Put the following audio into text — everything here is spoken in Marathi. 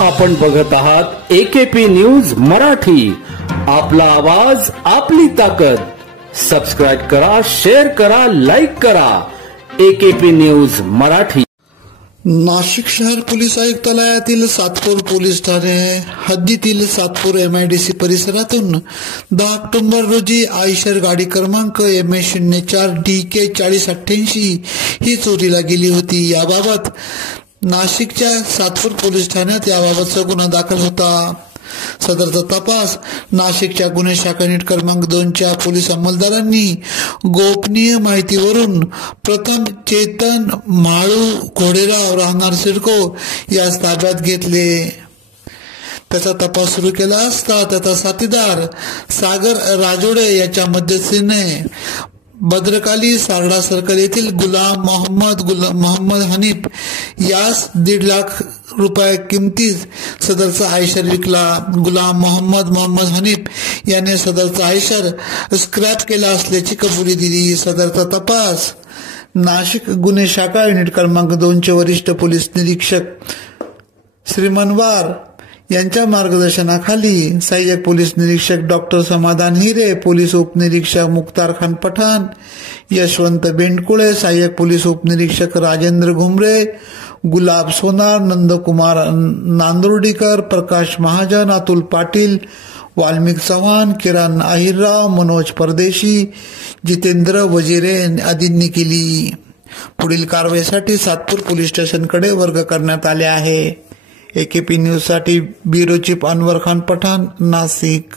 आपण बघत आहात AKP न्यूज मराठी. आपला आवाज आपली ताकद. सबस्क्राइब करा, शेअर करा, लाईक करा. AKP news Marathi. नाशिक शहर पोलीस आयुक्तालयातील सातपूर पोलीस ठाणे हद्दीतील सातपूर MIDC परिसरातून 10 ऑक्टोबर रोजी आयशर गाडी क्रमांक MA04 DK 4088 ही चोरीला गेली होती. याबाबत नाशिकच्या सातपूर पोलीस ठाण्यात याबाबतचा गुन्हा दाखल होता. सदरचा तपास नाशिकच्या गुन्हे शाखा युनिट क्रमांक 2च्या पोलीस अंमलदारांनी गोपनीय माहितीवरून प्रथम चेतन माळू घोडेराव राहणार सिडको यास ताब्यात घेतले. त्याचा तपास सुरू केला असता त्याचा साथीदार सागर राजोडे याच्या मध्यस्थीने भद्रकाली सारडा सर्कल येथील गुलाम मोहम्मद हनीफ यास 1.5 लाख रुपये किमतीत सदरचा आयशर विकला. गुलाम मोहम्मद हनीफ याने सदरचा आयशर स्क्रॅप केला असल्याची कबुली दिली. सदरचा तपास नाशिक गुन्हे शाखा युनिट क्रमांक 2चे वरिष्ठ पोलीस निरीक्षक श्रीमनवार यांच्या मार्गदर्शनाखाली सहाय्यक पोलीस निरीक्षक डॉक्टर समाधान हिरे, पोलीस उपनिरीक्षक मुख्तार खान पठाण, यशवंत बेंडकुळे, सहाय्यक पोलीस उपनिरीक्षक राजेंद्र घुमरे, गुलाब सोनार, नंदकुमार नांदुर्डीकर, प्रकाश महाजन, अतुल पाटील, वाल्मिक चव्हाण, किरण आहिरराव, मनोज परदेशी, जितेंद्र वजिरे आदींनी केली. पुढील कारवाईसाठी सातपूर पोलीस स्टेशनकडे वर्ग करण्यात आले आहे. AKP न्यूज साठी ब्युरो चीफ अनवर खान पठाण, नाशिक.